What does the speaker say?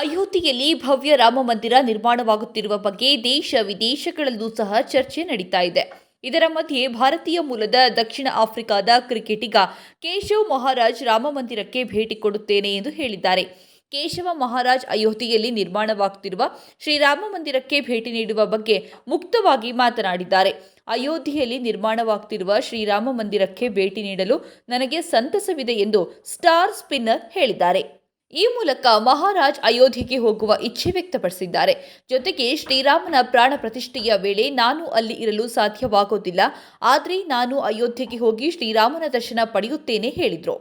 ಅಯೋಧ್ಯೆಯಲ್ಲಿ ಭವ್ಯ ರಾಮ ಮಂದಿರ ನಿರ್ಮಾಣವಾಗುತ್ತಿರುವ ಬಗ್ಗೆ ದೇಶ ವಿದೇಶಗಳಲ್ಲೂ ಸಹ ಚರ್ಚೆ ನಡೀತಾ ಇದೆ. ಇದರ ಮಧ್ಯೆ ಭಾರತೀಯ ಮೂಲದ ದಕ್ಷಿಣ ಆಫ್ರಿಕಾದ ಕ್ರಿಕೆಟಿಗ ಕೇಶವ್ ಮಹಾರಾಜ್ ರಾಮ ಮಂದಿರಕ್ಕೆ ಭೇಟಿ ಕೊಡುತ್ತೇನೆ ಎಂದು ಹೇಳಿದ್ದಾರೆ. ಕೇಶವ ಮಹಾರಾಜ್ ಅಯೋಧ್ಯೆಯಲ್ಲಿ ನಿರ್ಮಾಣವಾಗುತ್ತಿರುವ ಶ್ರೀರಾಮ ಮಂದಿರಕ್ಕೆ ಭೇಟಿ ನೀಡುವ ಬಗ್ಗೆ ಮುಕ್ತವಾಗಿ ಮಾತನಾಡಿದ್ದಾರೆ. ಅಯೋಧ್ಯೆಯಲ್ಲಿ ನಿರ್ಮಾಣವಾಗುತ್ತಿರುವ ಶ್ರೀರಾಮ ಮಂದಿರಕ್ಕೆ ಭೇಟಿ ನೀಡಲು ನನಗೆ ಸಂತಸವಿದೆ ಎಂದು ಸ್ಟಾರ್ ಸ್ಪಿನ್ನರ್ ಹೇಳಿದ್ದಾರೆ. ಈ ಮೂಲಕ ಮಹಾರಾಜ್ ಅಯೋಧ್ಯೆಗೆ ಹೋಗುವ ಇಚ್ಛೆ ವ್ಯಕ್ತಪಡಿಸಿದ್ದಾರೆ. ಜೊತೆಗೆ ಶ್ರೀರಾಮನ ಪ್ರಾಣ ಪ್ರತಿಷ್ಠೆಯ ವೇಳೆ ನಾನು ಅಲ್ಲಿ ಇರಲು ಸಾಧ್ಯವಾಗೋದಿಲ್ಲ, ಆದರೆ ನಾನು ಅಯೋಧ್ಯೆಗೆ ಹೋಗಿ ಶ್ರೀರಾಮನ ದರ್ಶನ ಪಡೆಯುತ್ತೇನೆ ಹೇಳಿದರು.